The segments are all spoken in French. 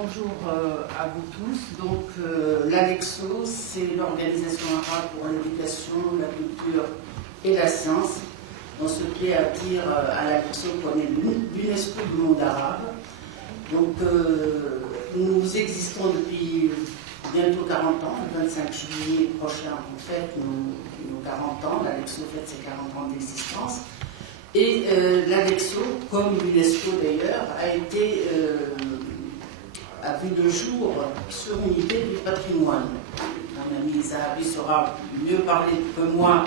Bonjour à vous tous. Donc, l'ALEXO, c'est l'Organisation arabe pour l'éducation, la culture et la science. On se plaît à dire à l'ALEXO qu'on est l'UNESCO du monde arabe. Donc, nous existons depuis bientôt 40 ans. Le 25 juillet prochain, on fête nos 40 ans. L'ALEXO fête ses 40 ans d'existence. Et l'ALEXO, comme l'UNESCO d'ailleurs, a vu le jour sur une idée du patrimoine. Mon ami Zahabi saura mieux parler que moi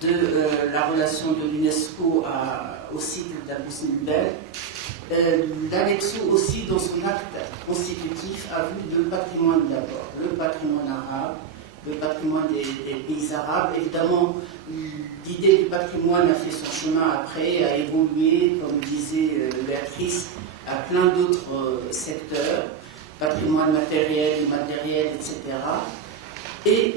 de la relation de l'UNESCO au site d'Abou Simbel. L'ALEXO aussi, dans son acte constitutif, a vu le patrimoine d'abord, le patrimoine arabe, le patrimoine des pays arabes. Évidemment, l'idée du patrimoine a fait son chemin après, a évolué, comme disait Béatrice, à plein d'autres secteurs, patrimoine matériel, immatériel, etc. Et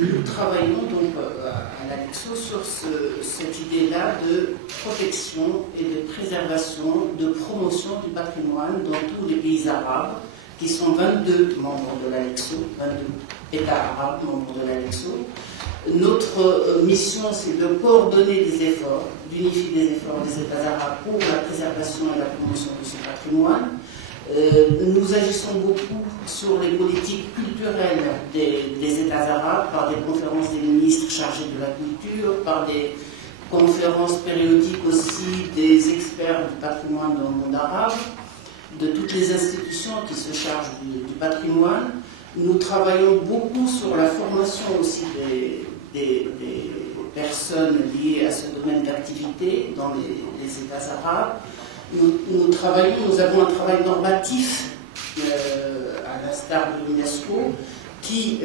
nous travaillons donc à l'ALEXO sur cette idée-là de protection et de préservation, de promotion du patrimoine dans tous les pays arabes, qui sont 22 membres de l'ALEXO, 22 États arabes membres de l'ALEXO. Notre mission, c'est de coordonner des efforts, d'unifier des efforts des États arabes pour la préservation et la promotion de ce patrimoine. Nous agissons beaucoup sur les politiques culturelles des États arabes, par des conférences des ministres chargés de la culture, par des conférences périodiques aussi des experts du patrimoine dans le monde arabe, de toutes les institutions qui se chargent du patrimoine. Nous travaillons beaucoup sur la formation aussi des personnes liées à ce domaine d'activité dans les États arabes. Nous avons un travail normatif, à l'instar de l'UNESCO, qui,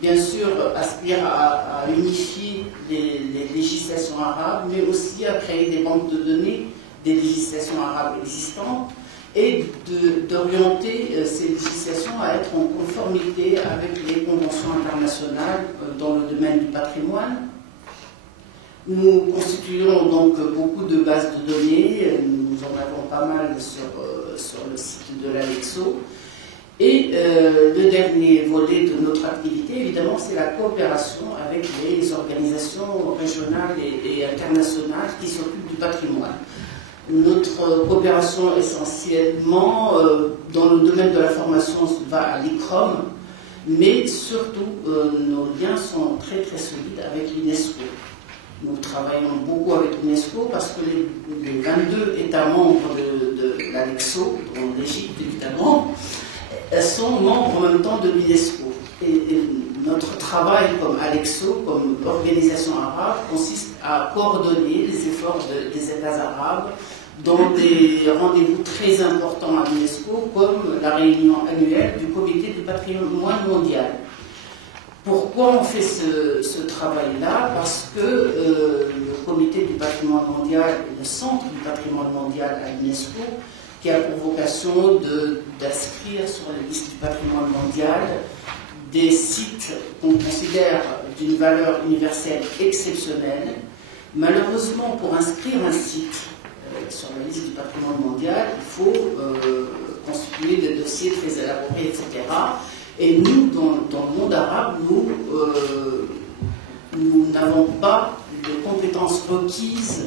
bien sûr, aspire à unifier les législations arabes, mais aussi à créer des banques de données des législations arabes existantes et d'orienter ces législations à être en conformité avec les conventions internationales dans le domaine du patrimoine. Nous constituons donc beaucoup de bases de données, nous en avons pas mal sur le site de l'ALEXO. Et le dernier volet de notre activité, évidemment, c'est la coopération avec les organisations régionales et internationales qui s'occupent du patrimoine. Notre coopération essentiellement dans le domaine de la formation va à l'ICROM, mais surtout nos liens sont très très solides avec l'UNESCO. Nous travaillons beaucoup avec l'UNESCO parce que les 22 États membres de l'ALEXO, dont l'Égypte évidemment, sont membres en même temps de l'UNESCO. Et notre travail comme ALEXO, comme organisation arabe, consiste à coordonner les efforts des États arabes dans des rendez-vous très importants à l'UNESCO, comme la réunion annuelle du Comité du patrimoine mondial. Pourquoi on fait ce travail-là? Parce que le Comité du patrimoine mondial est le centre du patrimoine mondial à l'UNESCO, qui a pour vocation d'inscrire sur la liste du patrimoine mondial des sites qu'on considère d'une valeur universelle exceptionnelle. Malheureusement, pour inscrire un site sur la liste du patrimoine mondial, il faut constituer des dossiers très élaborés, etc. Et nous, dans le monde arabe, nous n'avons pas les compétences requises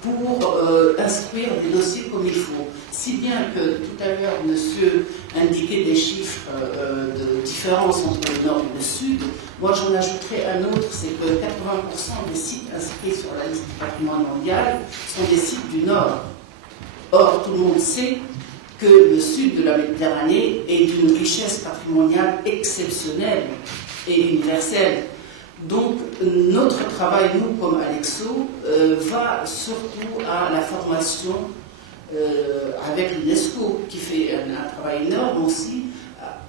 pour instruire des dossiers comme il faut. Si bien que tout à l'heure, monsieur indiquait des chiffres de différence entre le nord et le sud, moi j'en ajouterai un autre, c'est que 80% des sites inscrits sur la liste du patrimoine mondial sont des sites du nord. Or, tout le monde sait que le sud de la Méditerranée est d'une richesse patrimoniale exceptionnelle et universelle. Donc, notre travail, nous, comme ALEXO, va surtout à la formation avec l'UNESCO, qui fait un travail énorme aussi,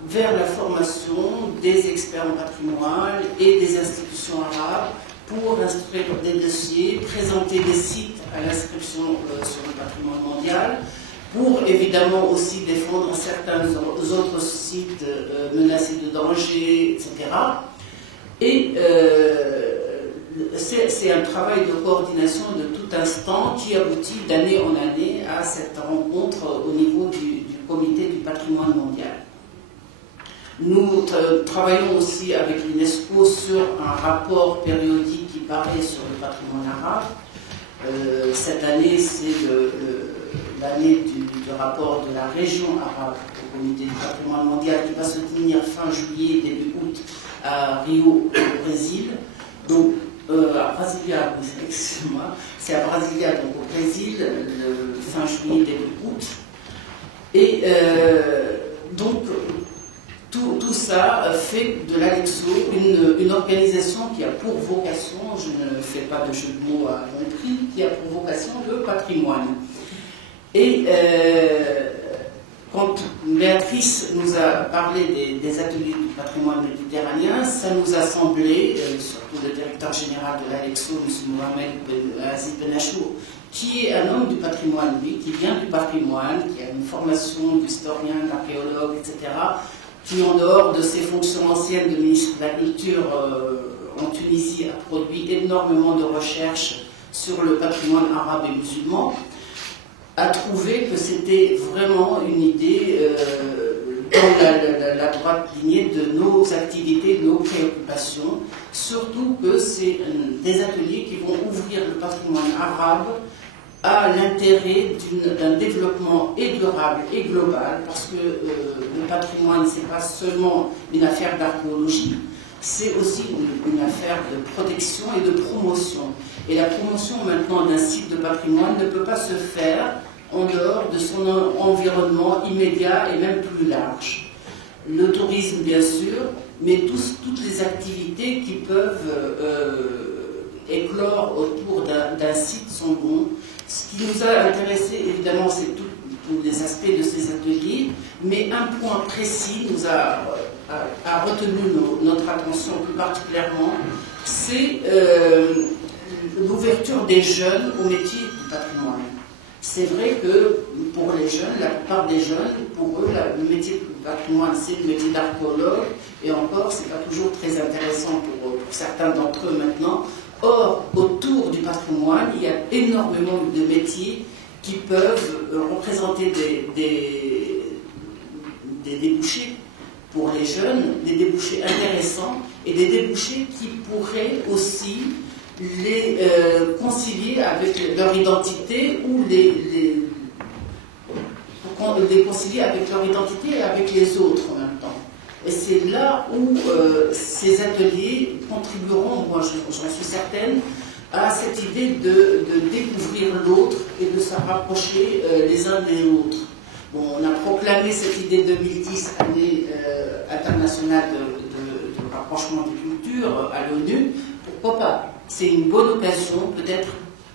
vers la formation des experts en patrimoine et des institutions arabes pour instruire des dossiers, présenter des sites à l'inscription sur le patrimoine mondial, pour évidemment aussi défendre certains autres sites menacés de danger, etc. Et c'est un travail de coordination de tout instant qui aboutit d'année en année à cette rencontre au niveau du comité du patrimoine mondial. Nous travaillons aussi avec l'UNESCO sur un rapport périodique qui paraît sur le patrimoine arabe. Cette année, c'est l'année du rapport de la région arabe au comité du patrimoine mondial qui va se tenir fin juillet, début août à Rio, au Brésil. Donc, à Brasilia, excusez-moi, c'est à Brasilia, donc au Brésil, le fin juillet, début août. Et donc, tout ça fait de l'Alexo une organisation qui a pour vocation, je ne fais pas de jeu de mots à bon prix, qui a pour vocation le patrimoine. Et quand Béatrice nous a parlé des ateliers du patrimoine méditerranéen, ça nous a semblé, surtout le directeur général de l'Alexo, M. Mohamed Aziz Benachour, qui est un homme du patrimoine, lui, qui vient du patrimoine, qui a une formation d'historien, d'archéologue, etc., qui, en dehors de ses fonctions anciennes de ministre de la Culture en Tunisie, a produit énormément de recherches sur le patrimoine arabe et musulman, a trouvé que c'était vraiment une idée dans la droite lignée de nos activités, de nos préoccupations, surtout que c'est des ateliers qui vont ouvrir le patrimoine arabe à l'intérêt d'un développement et durable et global, parce que le patrimoine, ce n'est pas seulement une affaire d'archéologie, c'est aussi une affaire de protection et de promotion. Et la promotion maintenant d'un site de patrimoine ne peut pas se faire en dehors de son environnement immédiat et même plus large. Le tourisme, bien sûr, mais toutes les activités qui peuvent éclore autour d'un site sont bons. Ce qui nous a intéressé, évidemment, c'est tous les aspects de ces ateliers, mais un point précis nous a retenu notre attention plus particulièrement, c'est l'ouverture des jeunes au métier du patrimoine. C'est vrai que pour les jeunes, la plupart des jeunes, pour eux, le métier du patrimoine, c'est le métier d'archéologue, et encore, c'est pas toujours très intéressant pour certains d'entre eux maintenant. Or, autour du patrimoine, il y a énormément de métiers qui peuvent représenter des débouchés pour les jeunes, des débouchés intéressants et des débouchés qui pourraient aussi les concilier avec leur identité ou les concilier avec leur identité et avec les autres en même temps. Et c'est là où ces ateliers contribueront, moi j'en suis certaine, à cette idée de découvrir l'autre et de se rapprocher les uns des autres. Bon, on a proclamé cette idée 2010, année internationale de rapprochement des cultures à l'ONU. Pourquoi pas? C'est une bonne occasion peut-être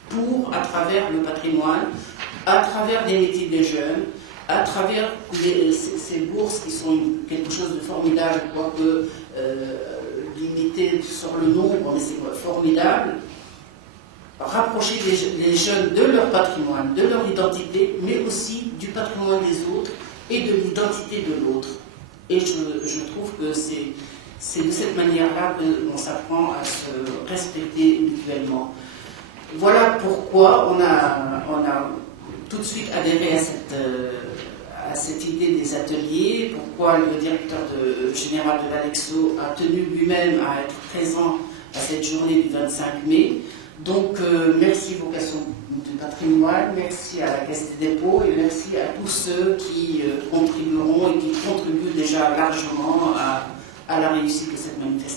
pour, à travers le patrimoine, à travers des métiers des jeunes, à travers ces bourses qui sont quelque chose de formidable, quoique limité sur le nombre, mais c'est formidable, rapprocher les jeunes de leur patrimoine, de leur identité, mais aussi du patrimoine des autres et de l'identité de l'autre. Et je trouve que c'est de cette manière-là qu'on s'apprend à se respecter mutuellement. Voilà pourquoi on a tout de suite adhéré à cette idée des ateliers, pourquoi le directeur général de l'Alexo a tenu lui-même à être présent à cette journée du 25 mai. Donc, merci Vocation du patrimoine, merci à la Caisse des dépôts et merci à tous ceux qui contribueront et qui contribuent déjà largement à la réussite de cette manifestation.